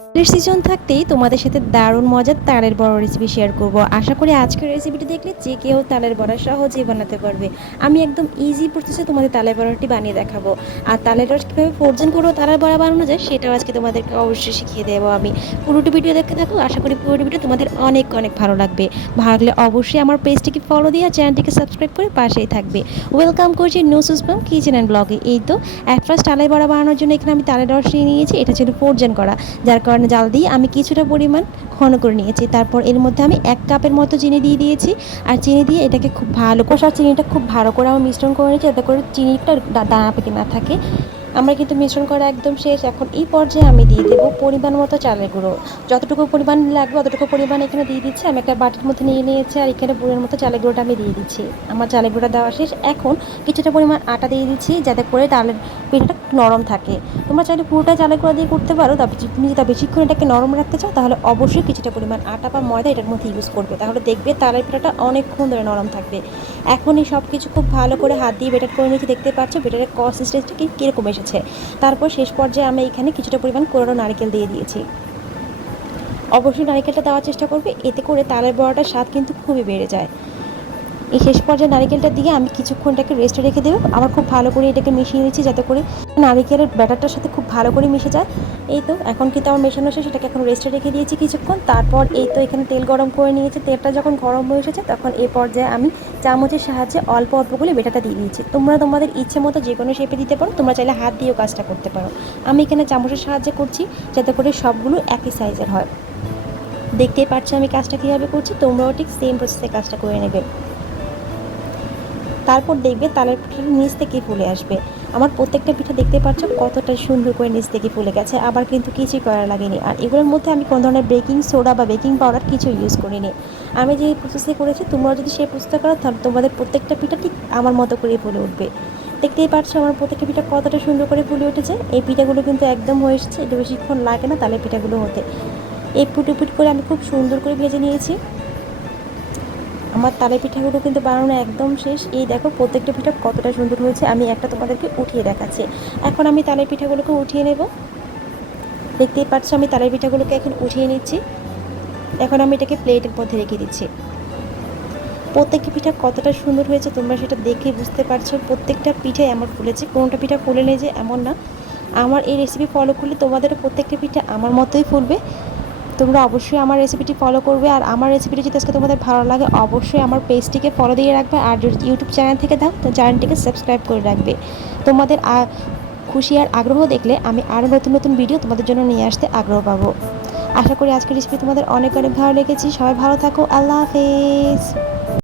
এর সিজন থাকতেই তোমাদের সাথে দারুণ মজার তালের বড়া রেসিপি শেয়ার করব। আশা করি আজকের রেসিপিটি দেখলে যে কেউ তালের বড়া সহজেই বানাতে পারবে। আমি একদম ইজি প্রসেসে তোমাদের তালের বড়াটি বানিয়ে দেখাবো। আর তালের রস কীভাবে ফ্রোজেন করবো তালের বড়া বানানো যায় সেটাও আজকে তোমাদেরকে অবশ্যই শিখিয়ে দেবো আমি। পুরোটি ভিডিও দেখতে থাকো, আশা করি পুরোটি ভিডিও তোমাদের অনেক অনেক ভালো লাগবে। ভালো লাগলে অবশ্যই আমার পেজটিকে ফলো দিয়ে চ্যানেলটিকে সাবস্ক্রাইব করে পাশেই থাকবে। ওয়েলকাম করছি নুসুসবাম কিচেন অ্যান্ড ব্লগে। এই তো এক ফার্স্ট তালের বড়া বানানোর জন্য এখানে আমি তালের রস নিয়ে নিয়েছি, এটা ছিল ফ্রোজেন করা, যার কারণে জাল দিয়ে আমি কিছুটা পরিমাণ ঘন করে নিয়েছি। তারপর এর মধ্যে আমি 1 কাপের মতো চিনি দিয়ে দিয়েছি। আর চিনি দিয়ে এটাকে খুব ভালো কষা, চিনিটা খুব ভালো করে আমি মিশ্রণ করে নিয়েছি যাতে করে চিনিটা দানা পেকে না থাকে। আমরা কিন্তু মিশ্রণ করা একদম শেষ। এখন এই পর্যায়ে আমি দিয়ে দেবো পরিমাণ মতো চালের গুঁড়ো। যতটুকু পরিমাণ লাগবে অতটুকু পরিমাণ এখানে দিয়ে দিচ্ছি। আমি একটা বাটির মধ্যে নিয়ে নিয়েছি আর এখানে বুড়ের মতো চালের গুঁড়োটা আমি দিয়ে দিচ্ছি। আমার চালের গুঁড়োটা দেওয়া শেষ। এখন কিছুটা পরিমাণ আটা দিয়ে দিচ্ছি যাতে করে তালের পিঠাটা নরম থাকে। তোমরা চাইলে পুরোটা চালের গুঁড়া দিয়ে করতে পারো, তবে তুমি যদি বেশিক্ষণ এটাকে নরম রাখতে চাও তাহলে অবশ্যই কিছুটা পরিমাণ আটা বা ময়দা এটার মধ্যে ইউজ করবে, তাহলে দেখবে তালের পিঠাটা অনেকক্ষণ ধরে নরম থাকবে। এখন এই সব কিছু খুব ভালো করে হাত দিয়ে বেটার করে নিয়েছি। দেখতে পাচ্ছ বেটারের কনসিস্টেন্সিটা কীরকম এসেছে। তারপর শেষ পর্যায়ে আমি এখানে কিছুটা পরিমাণ কোরানো নারকেল দিয়ে দিয়েছি। অবশ্যই নারকেলটা দেওয়ার চেষ্টা করবে, এতে করে তালের বড়াটার স্বাদ কিন্তু খুবই বেড়ে যায়। এই শেষ পর্যায়ে নারকেলটা দিয়ে আমি কিছুক্ষণ এটাকে রেস্টে রেখে দেবো। আবার খুব ভালো করে এটাকে মিশিয়ে নিচ্ছি যাতে করে নারকেলের ব্যাটারটার সাথে খুব ভালো করে মিশে যায়। এই তো এখন কিন্তু আমার মেশানো শেষ, এটাকে এখন রেস্টে রেখে দিয়েছি কিছুক্ষণ। তারপর এই তো এখানে তেল গরম করে নিয়েছি। তেলটা যখন গরম হয়ে এসেছে তখন এই পর্যায়ে আমি চামচের সাহায্যে অল্প অল্প করে বেটাটা দিয়ে দিয়েছি। তোমরা তোমাদের ইচ্ছে মতো যে কোনো শেপে দিতে পারো, তোমরা চাইলে হাত দিয়েও কাজটা করতে পারো। আমি এখানে চামচের সাহায্যে করছি যাতে করে সবগুলো একই সাইজের হয়। দেখতেই পাচ্ছ আমি কাজটা কীভাবে করছি, তোমরাও ঠিক সেম প্রসেসে কাজটা করে নেবে। তারপর দেখবে তালের পিঠাটা নিচ থেকে ফুলে আসবে। আমার প্রত্যেকটা পিঠা দেখতে পাচ্ছ কতটা সুন্দর করে নিচ থেকে ফুলে গেছে, আবার কিন্তু কিছুই করা লাগেনি। আর এগুলোর মধ্যে আমি কোনো ধরনের বেকিং সোডা বা বেকিং পাউডার কিছু ইউজ করিনি। আমি যে প্রসেসে করেছি তোমরাও যদি সেই প্রসেসটা করো তাহলে তোমাদের প্রত্যেকটা পিঠা ঠিক আমার মতো করে ফুলে উঠবে। দেখতেই পাচ্ছ আমার প্রত্যেকটা পিঠা কতটা সুন্দর করে ফুলে উঠেছে। এই পিঠাগুলো কিন্তু একদম হয়ে এসেছে, একটু বেশিক্ষণ লাগে না তালের পিঠাগুলো হতে। এই পুট করে আমি খুব সুন্দর করে ভেজে নিয়েছি। আমার তালের পিঠাগুলো কিন্তু বানানো একদম শেষ। এই দেখো প্রত্যেকটা পিঠা কতটা সুন্দর হয়েছে। আমি একটা তোমাদেরকে উঠিয়ে দেখাচ্ছি। এখন আমি তালের পিঠাগুলোকে উঠিয়ে নেব। দেখতেই পাচ্ছ আমি তালের পিঠাগুলোকে এখন উঠিয়ে নিচ্ছি। এখন আমি এটাকে প্লেটের মধ্যে রেখে দিচ্ছি। প্রত্যেকটা পিঠা কতটা সুন্দর হয়েছে তোমরা সেটা দেখে বুঝতে পারছো। প্রত্যেকটা পিঠাই আমার ফুলেছে, কোনোটা পিঠা ফুলে নেই যে এমন না। আমার এই রেসিপি ফলো করলে তোমাদেরও প্রত্যেকটা পিঠা আমার মতোই ফুলবে। তোমরা অবশ্যই আমার রেসিপিটি ফলো করবে। আর আমার রেসিপিটি যদি আজকে তোমাদের ভালো লাগে অবশ্যই আমার পেজটিকে ফলো দিয়ে রাখবে। আর যদি ইউটিউব চ্যানেল থেকে দাও তো চ্যানেলটিকে সাবস্ক্রাইব করে রাখবে। তোমাদের খুশি আর আগ্রহ দেখলে আমি আরও নতুন নতুন ভিডিও তোমাদের জন্য নিয়ে আসতে আগ্রহ পাবো। আশা করি আজকের রেসিপি তোমাদের অনেক অনেক ভালো লেগেছে। সবাই ভালো থাকো, আল্লাহ হাফেজ।